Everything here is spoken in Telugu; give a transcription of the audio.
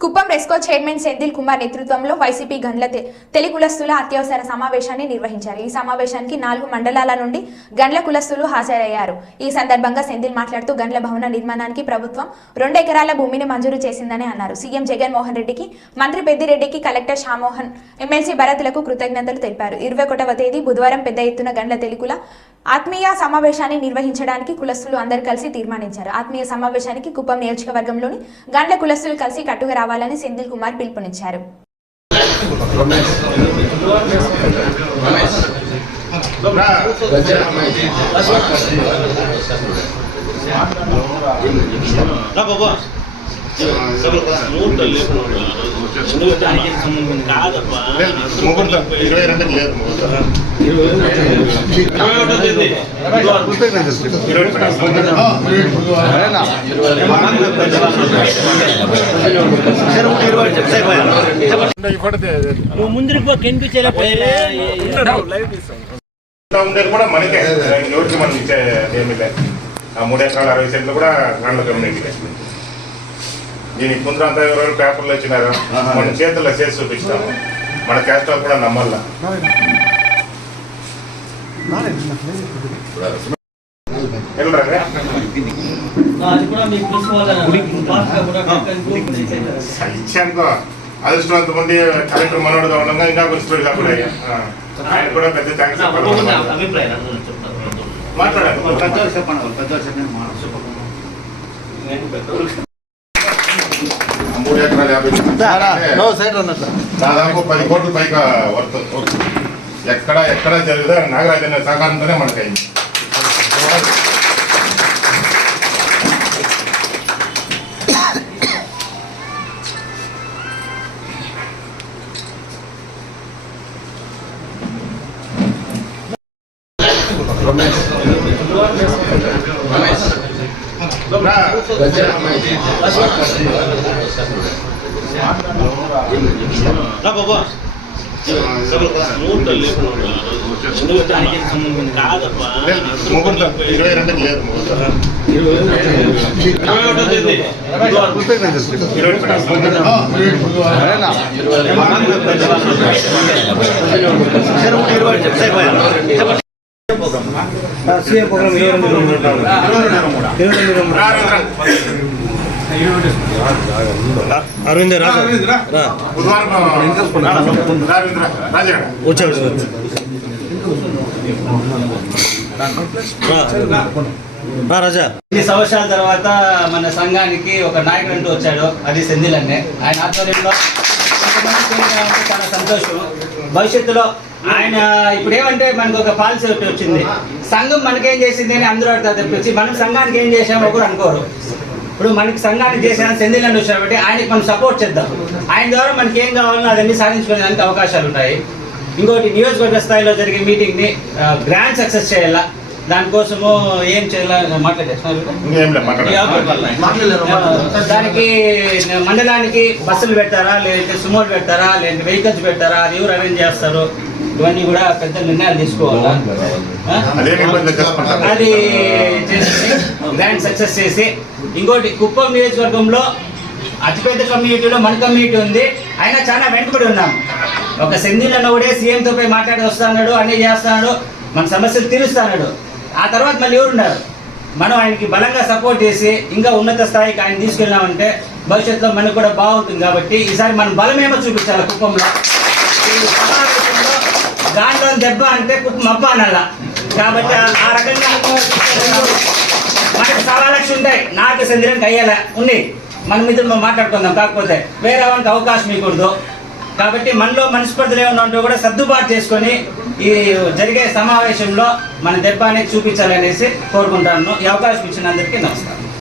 కుప్పం రెస్కో చైర్మన్ సెంధిల్ కుమార్ నేతృత్వంలో వైసీపీ గండ్ల తె- తెలి కులస్తుల అత్యవసర సమావేశాన్ని నిర్వహించారు. ఈ సమావేశానికి నాలుగు మండలాల నుండి గండ్ల కులస్తులు హాజరయ్యారు. ఈ సందర్భంగా సెంధిల్ మాట్లాడుతూ గండ్ల భవన నిర్మాణానికి ప్రభుత్వం రెండు ఎకరాల భూమిని మంజూరు చేసిందని అన్నారు. సీఎం జగన్మోహన్ రెడ్డికి మంత్రి పెద్దిరెడ్డికి కలెక్టర్ షామోహన్ ఎమ్మెల్సీ భరత్లకు కృతజ్ఞతలు తెలిపారు. ఇరవై ఒకటవ తేదీ బుధవారం పెద్ద ఎత్తున గండ్ల తెలుగుల ఆత్మీయ సమావేశాన్ని నిర్వహించడానికి కులస్తులు అందరూ కలిసి తీర్మానించారు. ఆత్మీయ సమావేశానికి కుప్పం నియోజకవర్గంలోని గండ్ల కులస్తులు కలిసి కట్టుగా రావాలని సెంధిల్ కుమార్ పిలుపునిచ్చారు. ఇరవై రెండుకి లేదు నువ్వు కనిపించేలా ఉండేది కూడా మనకే ఎవరికి మనం ఇచ్చే లేదు ఆ మూడు ఎకరాలు అరవై సెంట్లు కూడా గండ్ల కమ్యూనిటీ దీనికి ముందు అంతా ఎవరెవరు పేపర్లు వచ్చినారు మన చేతుల్లో చేసి చూపిస్తాము మన క్యాస్ట్ కూడా నమ్మల్లా ఇచ్చానుకో అదృష్టవంతం ఉండి కలెక్టర్ మనోడుగా ఉండగా ఇంకా కొంచెం స్పీడ్ కాకుండా అయ్యా. ఆ. ఆయన కూడా పెద్ద థ్యాంక్స్ అభిప్రాయం మాట్లాడాలి ఆ మూడు ఎకరాలు యాభై సెంట్లు. దాదాపు పది కోట్ల పైగా వర్త్ ఎక్కడ ఎక్కడ జరుగుదా నాగరాజన్న సహకారంతోనే మనకైంది రా బాబా కాదప్పా ముహూర్తం ఇరవై రెండుకి లేదు ముహూర్తం ఇరవై ఒకటో తేదీ ఇరవై అరవింద్ రాజా రా రెండు రాజేంద్ర రెండు రా. రాజా. ఇన్ని సంవత్సరాల తర్వాత మన సంఘానికి ఒక నాయకుడు అంటూ వచ్చాడు అది సెంధిల్ అన్నే ఆయన ఆధ్వర్యంలో చాలా సంతోషం. భవిష్యత్తులో ఆయన ఇప్పుడు ఏమంటే మనకు ఒక పాలసీ ఒకటి వచ్చింది. సంఘం మనకేం చేసింది అని అందరూ అడుగుతారు తప్పించి మనం సంఘానికి ఏం చేసామో కూడా అనుకోరు. ఇప్పుడు మనకి సంఘానికి చేసిన సెంధిల్ అని వచ్చాడు కాబట్టి ఆయనకి మనం సపోర్ట్ చేద్దాం. ఆయన ద్వారా మనకి ఏం కావాలో అదన్నీ సాధించుకునేదానికి అవకాశాలు ఉంటాయి. ఇంకోటి నియోజకవర్గ స్థాయిలో జరిగే మీటింగ్ని గ్రాండ్ సక్సెస్ చేయాలా? దానికోసము ఏం చేయాలని మాట్లాడేస్తున్నారు దానికి మండలానికి బస్సులు పెడతారా? లేదంటే సుమోలు పెడతారా? లేదంటే వెహికల్స్ పెడతారా? అది ఎవరు అరేంజ్ చేస్తారు? ఇవన్నీ కూడా పెద్ద నిర్ణయాలు తీసుకోవాలా? అది చేసి గ్రాండ్ సక్సెస్ చేసి ఇంకోటి కుప్పం నియోజకవర్గంలో అతిపెద్ద కమ్యూనిటీలో మన కమ్యూనిటీ ఉంది. అయినా చాలా వెనుకబడి ఉన్నాం. ఒక సెంధిల్ అన్న కూడా సీఎంతో పోయి మాట్లాడి వస్తున్నాడు అన్నీ చేస్తున్నాడు మన సమస్యలు తీరుస్తున్నాడు ఆ తర్వాత మళ్ళీ ఎవరున్నారు? మనం ఆయనకి బలంగా సపోర్ట్ చేసి ఇంకా ఉన్నత స్థాయికి ఆయన తీసుకెళ్ళామంటే భవిష్యత్తులో మనకు కూడా బాగుంటుంది. కాబట్టి ఈసారి మనం బలమేమో చూపించాలి కుప్పంలో. దాంట్లో దెబ్బ అంటే కుప్పం అబ్బ అనాల. కాబట్టి ఆ- రకంగా మనకి చాలా లక్షలు ఉంటాయి. నాకు సందిరం అయ్యేలా ఉంది. మన మీద మాట్లాడుకుందాం. కాకపోతే వేరే వాళ్ళకి అవకాశం ఇవ్వకూడదు. కాబట్టి మనలో మనస్పర్ధలు ఏమన్నా ఉంటే కూడా సర్దుబాటు చేసుకొని ఈ జరిగే సమావేశంలో మన దెబ్బ అనేది చూపించాలనేసి కోరుకుంటాను. ఈ అవకాశం ఇచ్చినందరికీ నమస్కారం.